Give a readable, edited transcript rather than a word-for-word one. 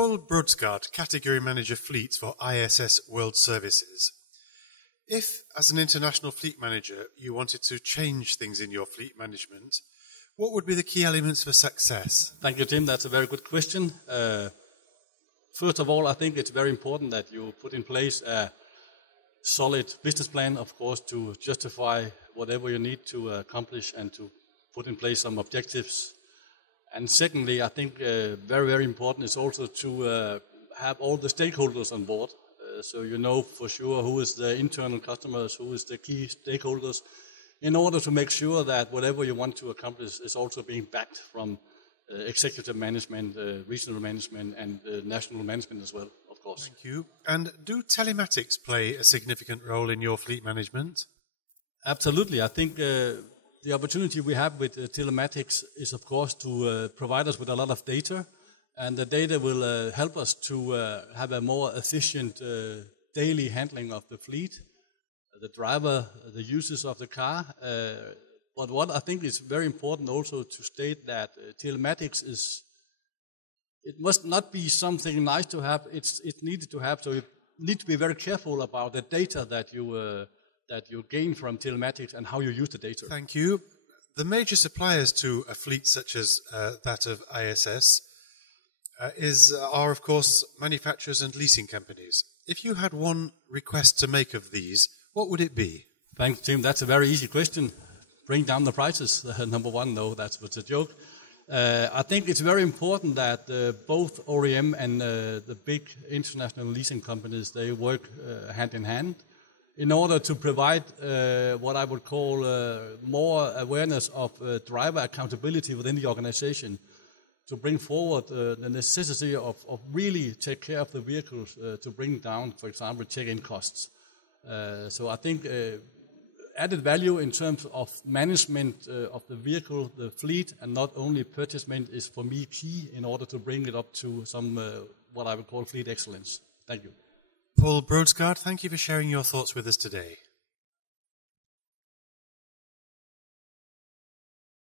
Poul BrØdsgaard, Category Manager Fleet for ISS World Services. If, as an international fleet manager, you wanted to change things in your fleet management, what would be the key elements for success? Thank you, Tim. That's a very good question. First of all, I think it's very important that you put in place a solid business plan, of course, to justify whatever you need to accomplish and to put in place some objectives. And secondly, I think very, very important is also to have all the stakeholders on board. So you know for sure who is the internal customers, who is the key stakeholders, in order to make sure that whatever you want to accomplish is also being backed from executive management, regional management, and national management as well, of course. Thank you. And do telematics play a significant role in your fleet management? Absolutely. I think the opportunity we have with telematics is, of course, to provide us with a lot of data, and the data will help us to have a more efficient daily handling of the fleet, the driver, the uses of the car. But what I think is very important also to state that telematics it must not be something nice to have, it's needed to have, so you need to be very careful about the data that you gain from telematics and how you use the data. Thank you. The major suppliers to a fleet such as that of ISS are, of course, manufacturers and leasing companies. If you had one request to make of these, what would it be? Thanks, Tim. That's a very easy question. Bring down the prices. Number one, no, that's a joke. I think it's very important that both OEM and the big international leasing companies, they work hand in hand in order to provide what I would call more awareness of driver accountability within the organization, to bring forward the necessity of really take care of the vehicles to bring down, for example, check-in costs. So I think added value in terms of management of the vehicle, the fleet, and not only purchasement is for me key in order to bring it up to some what I would call fleet excellence. Thank you. Poul BrØdsgaard, thank you for sharing your thoughts with us today.